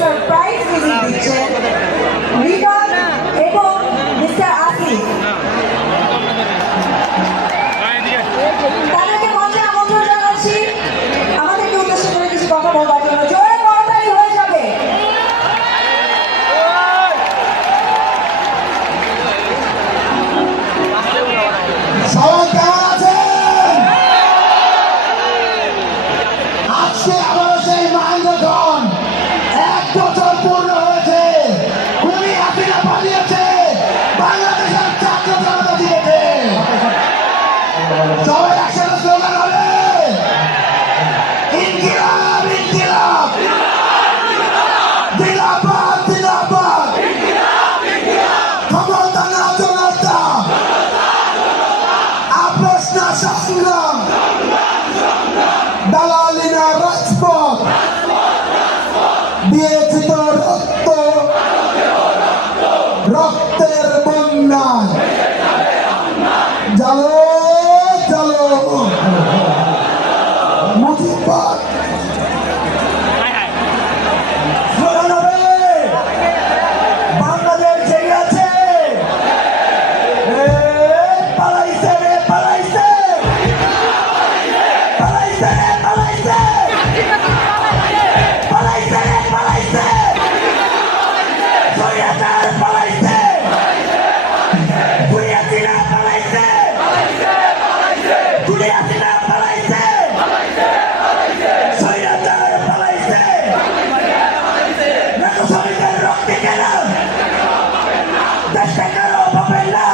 Surprise visit দিচ্ছেন রিদন এবং mister Asif. তাদেরকে মঞ্চে আমন্ত্রণ জানাচ্ছি আমাদেরকে উদ্দেশ্য করে কিছু কথা বলবার জন্য। জোরে করতালি হয়ে যাবে। সবাই কেমন আছেন? আজকে আবার সেই মাহেন্দ্রক্ষণ 1 বছর পূর্ণ হয়েছে। খুনি হাসিনা পালিয়েছে, বাংলাদেশের ছাত্র জনতা জিতেছে। সবাই একসাথে স্লোগান হবে, ইনকিলাব ইনকিলাব, জিন্দাবাদ জিন্দাবাদ, ক্ষমতা না জনতা, আপোষ না সংগ্রাম, দালালি না রাজপথ, দিয়েছি তো রক্ত, রক্তের বন্যায় জালো জালো মুজিবাদ। স্লোগান হবে, বাংলাদেশ জেগে আছে, পালাইছে রে পালাইছে, পালাইছে রে পালাইছে, পালাইছে রে পালাইছে, সৈয়দার পালাইছে, বুড়িয়াতিনা পালাইছে, বুড়িয়াতিনা পালাইছে, সৈয়দার পালাইছে, শ্রমিকের রক্তে কেন দেশে কারো পাবেন না,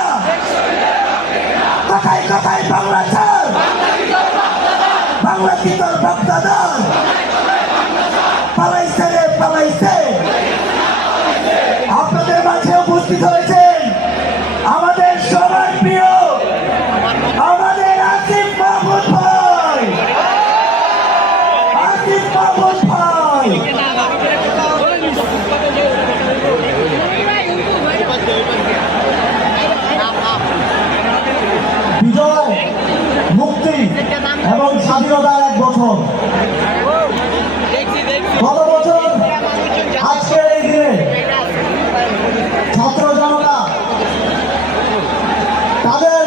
কথায় কথায় বাংলা ছাড়, বাংলা কি তোর বাপদাদার, পালাইছে রে পালাইছে। আপনাদের মাঝে উপস্থিত হয়েছেন আমাদের সবার প্রিয় আমাদের আসিফ মাহমুদ ভাই, আসিফ মাহমুদ ভাই। বিজয়, মুক্তি এবং স্বাধীনতার 1 বছর। গত বছর আজকের এই দিনে ছাত্র জনতা তাদের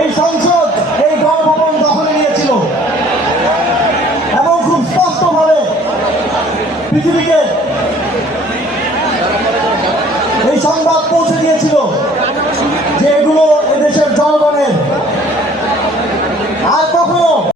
এই সংসদ, এই গণভবন দখলে নিয়েছিল এবং খুব স্পষ্টভাবে পৃথিবী